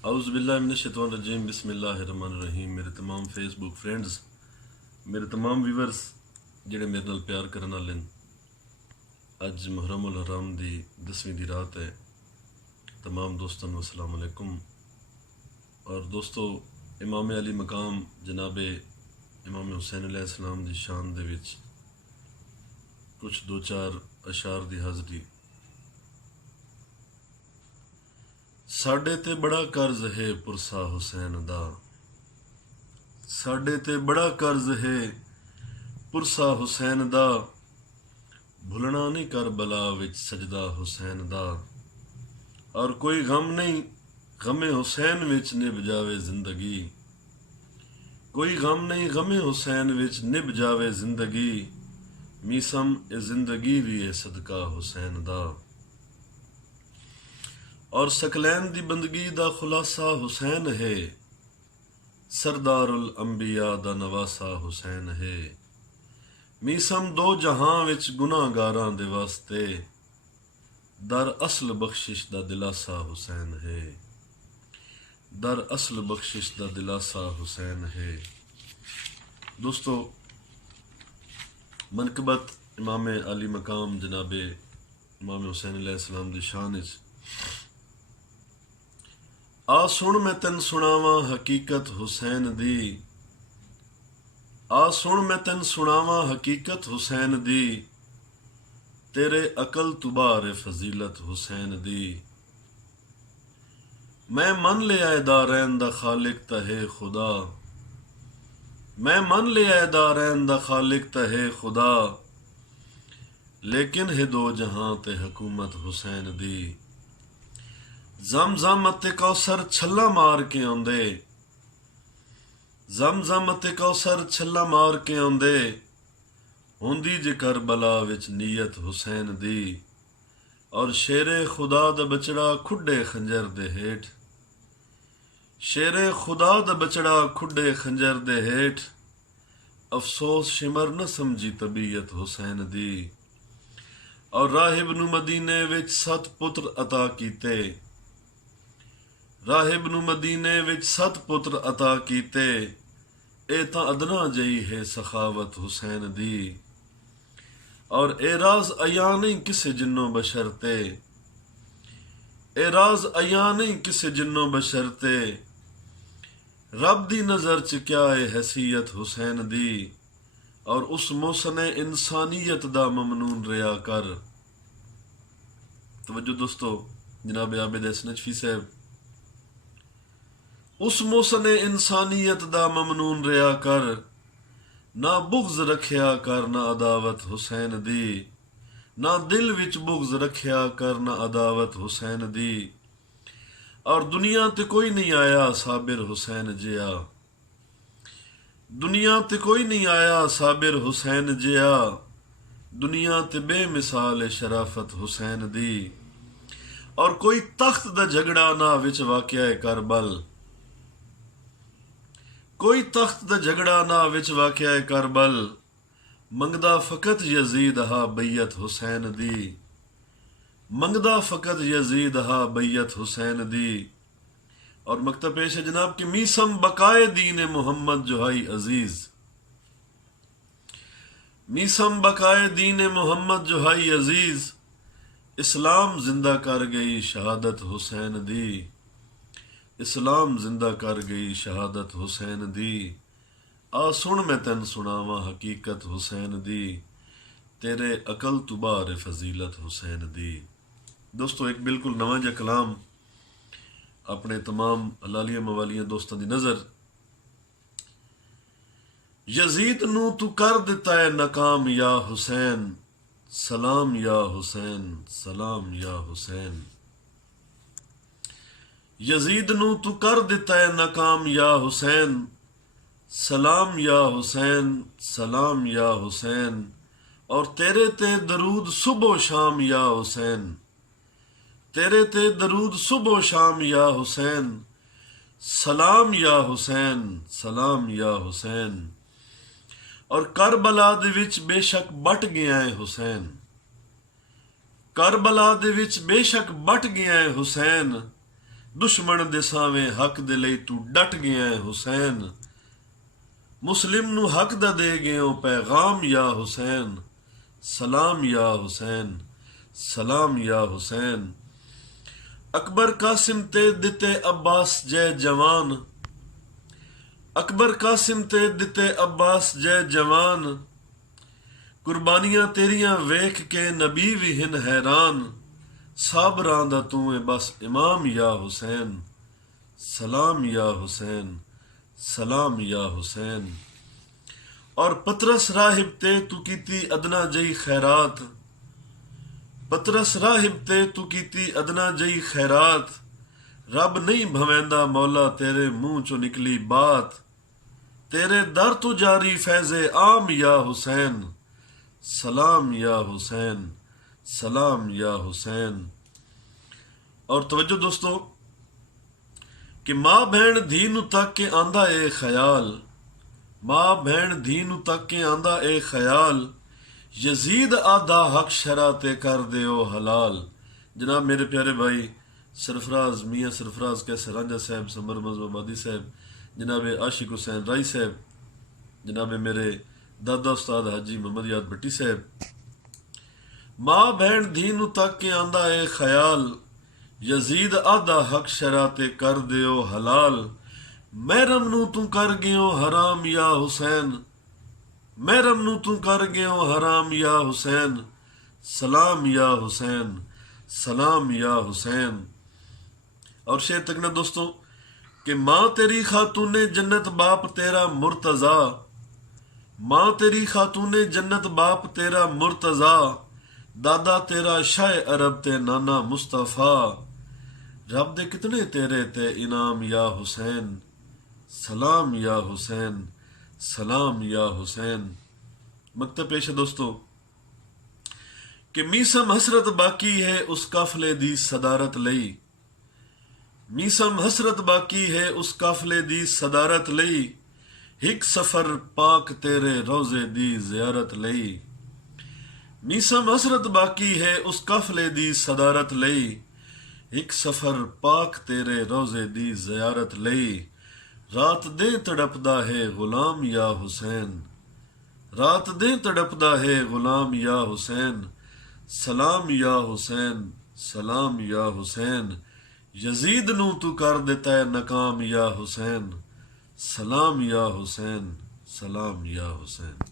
औज़ुबिल्लाहिमिनश्शैतानिर्रजीम बिस्मिल्लाहिर्रहमानिर्रहीम। मेरे तमाम फेसबुक फ्रेंड्स, मेरे तमाम व्यूवर्स जिहड़े मेरे नाल प्यार करन वाले न, अज मुहर्रमुल हराम दी 10वीं दी रात है। तमाम दोस्तों को अस्सलाम वालेकुम। और दोस्तों, इमाम अली मकाम जनाबे इमाम हुसैन अलैहिस्सलाम दी शान दे विच कुछ दो चार अशार दी हाज़री। साडे ते बड़ा कर्ज है पुरसा हुसैन दा, साडे ते बड़ा कर्ज है पुरसा हुसैन दा, भुलना नहीं करबला विच सजदा हुसैन दा। और कोई गम नहीं गमे हुसैन विच निभ जावे जिंदगी, कोई गम नहीं गमे हुसैन विच निभ जावे जिंदगी, मीसम ए जिंदगी भी है सदका हुसैन दा। और सकलैन दी बंदगी दा खुलासा हुसैन है, सरदारुल अंबिया दा नवासा हुसैन है। मीसम दो जहां विच गुनाहगारां दे वास्ते, दर असल बख्शिश दा दिलासा हुसैन है, दर असल बख्शिश दा दिलासा हुसैन है। दोस्तों, मनकबत इमाम अली मकाम जनाबे इमाम हुसैन अलैहिस्सलाम दी शान इच आ सुन मैं तेन सुनावा हकीकत हुसैन दी, आ सुन मैं तेन सुनावा हकीकत हुसैन दी, तेरे अकल तुबार फजीलत हुसैन दी। मैं मन लिया दारैन दा खालिक तहे खुदा, मैं मन लिया दारैन दा खालिक तहे खुदा, लेकिन है दो जहां ते हुकूमत हुसैन दी। जम अते कौसर छल्ला मार के आंदे, जम अते कौसर छल्ला मार के आंदे, होंदी जे करबला विच नीयत हुसैन दी। और शेरे खुदा दा बचड़ा खुडे खंजर दे हेठ, शेरे खुदा दा बचड़ा खुडे खंजर दे हेठ, अफसोस शिमर न समझी तबीयत हुसैन दी। और राहिब नू मदीने विच 7 पुत्र अता कीते, राहिब नू मदीने विच 7 पुत्र अता कीते, ए तां अदना जई है सखावत हुसैन दी। और ए राज अया नहीं किसे जिन्नो बशरते, ए राज अया नहीं किसे जिन्नो बशरते, रब दी नजर च क्या है हैसियत हुसैन दी। और उस मोसने इंसानियत दा ममनून रिया कर। तवज्जो दोस्तों, जनाब आबिद हसन नजफी साहब, उस मोसने इंसानियत दा ममनून रिया कर, ना बुग़्ज़ रखिया कर ना अदावत हुसैन दी, ना दिल विच बुग़्ज़ रखिया कर ना अदावत हुसैन दी। और दुनिया ते कोई नहीं आया साबिर हुसैन जिया, दुनिया ते कोई नहीं आया साबिर हुसैन जिया, दुनिया ते बेमिसाल शराफत हुसैन दी। और कोई तख्त दा झगड़ा ना विच वाक़या करबल, कोई तख्त दा झगड़ा ना विच वाक़या करबल, मंगदा फकत यजीद हा बैयत हुसैन दी, मंगदा फकत यजीद हा बैयत हुसैन दी। और मकतब पेश है जनाब कि मीसम बकाए दीन मोहम्मद जोहाई अजीज, मीसम बकाए दीन मोहम्मद जोहाई अजीज, इस्लाम जिंदा कर गई शहादत हुसैन दी, इस्लाम जिंदा कर गई शहादत हुसैन दी। आ सुन मैं तेन सुनावा हकीकत हुसैन दी, तेरे अकल तुबार फजीलत हुसैन दी। दोस्तों, एक बिल्कुल नवा जिहा कलाम अपने तमाम लालिया मवालिया दोस्तों की नज़र। यजीद नू तू कर दिता है नाकाम या हुसैन, सलाम या हुसैन, सलाम या हुसैन। यजीद नू तू कर दिता है नाकाम या हुसैन, सलाम या हुसैन, सलाम या हुसैन। और तेरे ते दरूद सुबह शाम या हुसैन, तेरे ते दरूद सुबह शाम या हुसैन, सलाम या हुसैन, सलाम या हुसैन। और करबला दे विच बेशक बट गया है हुसैन, करबला दे विच बेशक बट गया है हुसैन, दुश्मन दे सावें हक दे लई तू डट गया है हुसैन। मुस्लिम नू हक दा दे गयो पैगाम या हुसैन। सलाम या हुसैन, सलाम या हुसैन। अकबर कासिम ते दिते अब्बास जय जवान। अकबर कासिम ते दिते अब्बास जय जवान। कुर्बानियां तेरियां वेख के नबी भी हिन हैरान। साबरां दा तू है बस इमाम या हुसैन। सलाम या हुसैन, सलाम या हुसैन। और पतरस राहिब ते तू कीती अदना जई खैरात। पतरस राहिब ते तू कीती अदना जई खैरात। रब नहीं भवेंदा मौला तेरे मुंह चो निकली बात। तेरे दर तो जारी फैज़े आम या हुसैन। सलाम या हुसैन, सलाम या हुसैन। और तवज्जो दोस्तों कि मां भैन धी नू तक के आंदा ए ख्याल। मां भैन धी नू तक के आंदा ए ख्याल। यजीद आधा हक शरा ते कर दियो हलाल। जनाब मेरे प्यारे भाई सरफराज मियाँ सरफराज कैसर रांझा साहब, समर मजमाबादी साहब, जनाब आशिक हुसैन राई साहब, जनाब मेरे दादा उस्ताद हाजी मोहम्मद याद भट्टी साहब। मां भैन धी नू तक के आंदा ए ख्याल। यजीद आधा हक शरा ते कर दियो हलाल। महरम नू तू कर गयो हराम या हुसैन। महरम नू तू कर गयो हराम या हुसैन। सलाम या हुसैन, सलाम या हुसैन। और शेर तक ना दोस्तों कि माँ तेरी खातूने जन्नत बाप तेरा मुर्तजा। माँ तेरी खातूने जन्नत बाप तेरा मुर्तजा। दादा तेरा शाह अरब ते नाना मुस्तफ़ा। रब दे कितने तेरे ते इनाम या हुसैन। सलाम या हुसैन, सलाम या हुसैन। मकतब पेश है दोस्तों कि मीसम हसरत बाकी है उस काफले दी सदारत लई। मीसम हसरत बाकी है उस काफले दी सदारत लई। हिक सफर पाक तेरे रोजे दी जियारत लई। मीसम हसरत बाकी है उस काफले दी सदारत लई। हिक सफर पाक तेरे रोजे दी जियारत लई। रात दे तड़पदा है गुलाम या हुसैन। रात दे तड़पदा है गुलाम या हुसैन। सलाम या हुसैन, सलाम या हुसैन। यजीद नू तू कर देता है नकाम या हुसैन। सलाम या हुसैन, सलाम या हुसैन।